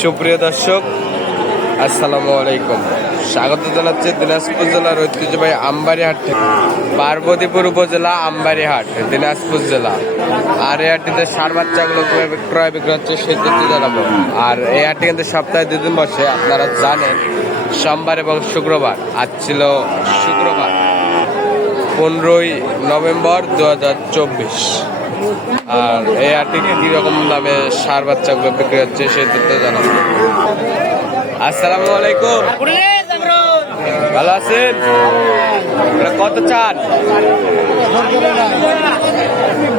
সুপ্রিয় দর্শক, আসসালামু আলাইকুম। স্বাগত জানাচ্ছি দিনাজপুর জেলার ঐতিহ্যবাহী আমবাড়িহাট থেকে। পার্বতীপুর উপজেলা আমবাড়িহাট, দিনাজপুর জেলা। আর এই হাটটিতে সার বাচ্চাগুলো ক্রয় বিক্রয় হচ্ছে সেই তথ্য জানাব। আর এই হাটটি কিন্তু সপ্তাহে দুদিন বসে, আপনারা জানেন, সোমবার এবং শুক্রবার। আজ ছিল শুক্রবার, পনেরোই নভেম্বর দু হাজার চব্বিশ। আর এই হাটটিতে কীরকম দামে সার বাচ্চাগুলো বিক্রি হচ্ছে সেই তথ্য জানাব। আসসালামু আলাইকুম। ভালো আছেন? কত চান?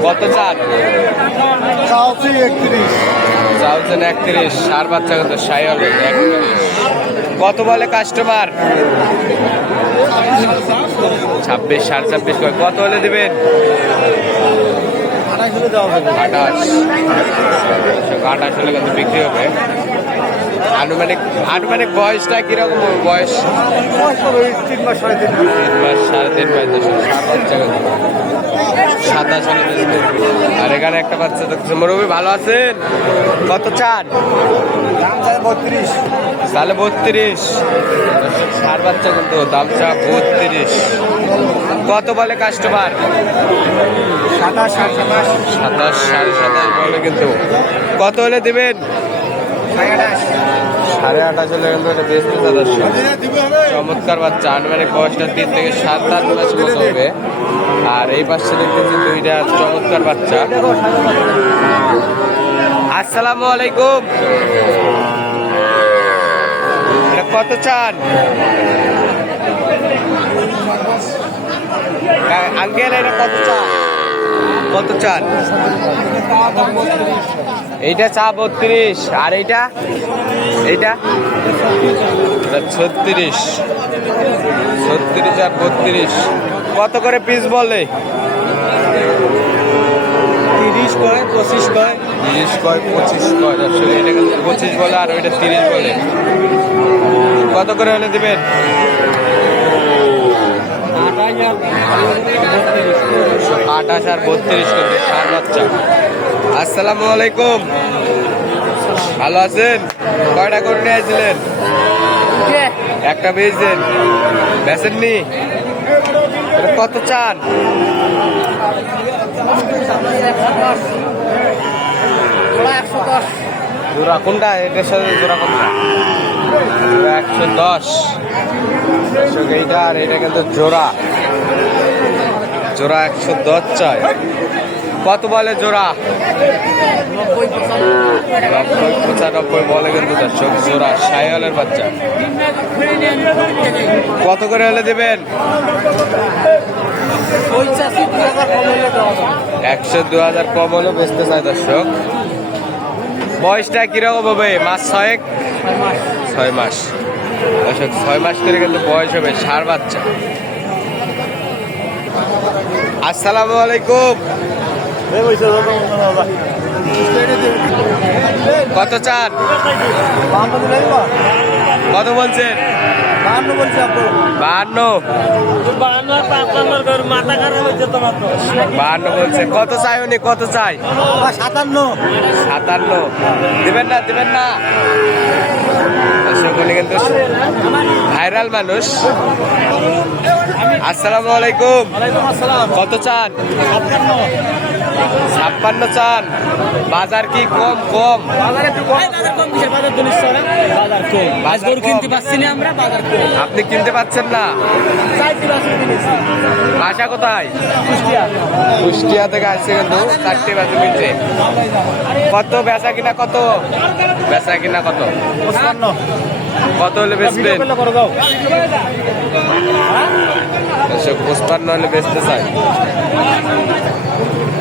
কত চান? চাওছি একত্রিশ, সার বাচ্চা কত? সাই হবে কত বলে কাস্টমার? ছাব্বিশ, সাড়ে ছাব্বিশ কত হলে দেবেন? আঠাশ আঠাশ হলে কত বিক্রি হবে। আনুমানিক আনুমানিক বয়সটা কীরকম বয়স? তিন মাস সাড়ে তিন মাস। সাড়ে তিন মাস সাতাশ। আর এখানে একটা বাচ্চা দেখছে মুরব্বী ভালো আছেন? কত চান? দাম বত্রিশ। তাহলে বত্রিশ। সার বাচ্চা কিন্তু দাম চা বত্রিশ। কত বলে কাস্টমার সাতাশ সাড়ে সাতাশ। সাতাশ সাড়ে সাতাশ বলে কিন্তু। কত হলে দেবেন? সাড়ে আঠাশ। হলে কিন্তু এটা চমৎকার বাচ্চা। আনুমানিক বয়সটা তিন থেকে সাত আট মাস মতো হবে। আর এই পাশে দেখতেছি দুইটা চমৎকার বাচ্চা। আসসালামু আলাইকুম। এটা কত চান? আঙ্কেল এটা কত চান কত চান এইটা চা বত্রিশ। আর এইটা? এইটা? ছত্রিশ। ছত্রিশ আর বত্রিশ। কত করে পিস বলে? তিরিশ কয় পঁচিশ কয় তিরিশ কয় পঁচিশ কয় আসলে এটা কিন্তু পঁচিশ বলে আর ওইটা তিরিশ বলে। কত করে হলে দেবেন? আঠাশ আর বত্রিশ কিন্তু সার বাচ্চা। আসসালামু আলাইকুম। ভালো আছেন? কয়টা করে নিয়ে আসছিলেন? একটা বেচছেন। বেচেননি? এটা কত চান? জোড়া কোনটা? এটার সাথে জোড়া কোনটা? একশো দশ। এইটা আর এটা কিন্তু জোড়া। জোড়া একশো দশ চাই। কত বলে জোড়া? নব্বই, পঁচানব্বই বলে কিন্তু দর্শক, জোড়া সাইওয়ালের বাচ্চা। কত করে হলে দেবেন? একশো দু হাজার কম হলে বেচতে চাই দর্শক। বয়সটা কীরকম হবে? মাস ছয়েক? ছয় মাস। দর্শক, ছয় মাস করে কিন্তু বয়স হবে সার বাচ্চা। আসসালামু আলাইকুম। কত চান? কত বলছেন? বাহান্ন বাহান্ন। বলছে। কত চাই উনি? কত চাই? সাতান্ন। সাতান্ন। দিবেন না দিবেন না। কিন্তু ভাইরাল মানুষ। আসসালামু আলাইকুম। কত চান? ছাপ্পান্ন চান। বাজার কি কম কম? বাজার কম। আপনি কিনতে পাচ্ছেন না? বাসা কোথায়? কুষ্টিয়া। থেকে আসছে কিন্তু চারটে বাজে কিনছে কত বেচা কিনা কত? বেচা কিনা কত? কত হলে বেচবেন? এসব পুষ্পান্ন হলে বেচতে চাই।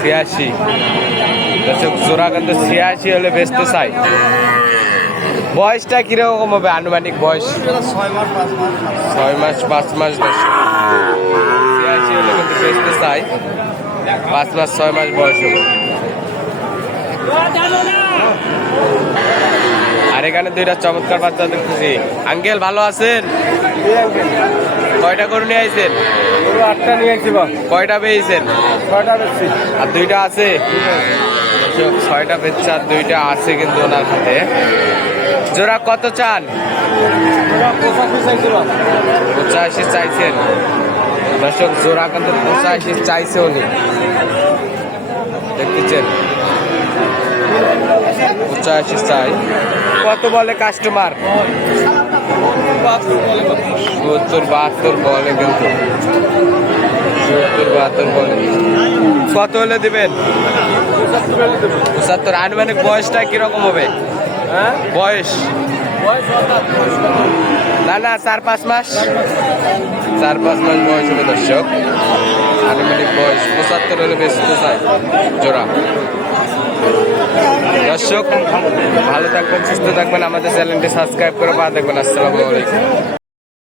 ছিয়াশি। দর্শক, জোড়া কিন্তু ছিয়াশি হলে বেচতে চাই বয়সটা কীরকম হবে? আনুমানিক বয়স? ছয় মাস, পাঁচ মাস দশ ছিয়াশি হলে কিন্তু বেচতে চাই পাঁচ মাস, ছয় মাস বয়স হবে। আর এখানে দুইটা চমৎকার বাচ্চা দেখতেছি। আঙ্কেল, ভালো আছেন? কয়টা করে নিয়ে আইছেন? গরু আটটা নিয়ে আসছি বা কয়টা পেয়েছেন? ছয়টা বেশি আর দুইটা আছে? ছয়টা বেচছে আর দুইটা আছে কিন্তু ওনার হাতে। জোড়া কত চান? পঁচাশি চাইছেন। দর্শক জোড়া কিন্তু পঁচাশি চাইছে উনি। দেখতেছেন। পঁচাশি চাই। কত বলে কাস্টমার সত্তর বাহাত্তর বলে কিন্তু। সত্তর বাহাত্তর বলে। কত হলে দিবেন? পঁচাত্তর আনুমানিক বয়সটা কীরকম হবে? হ্যাঁ? বয়স? না না চার পাঁচ মাস। চার পাঁচ মাস বয়স হবে দর্শক। আনুমানিক বয়স পঁচাত্তর হলে বেচতে চাই জোড়া। দর্শক ভালো থাকবেন সুস্থ থাকবেন। আমাদের চ্যানেলটি সাবস্ক্রাইব করে পা দেখবেন। আসসালামু আলাইকুম।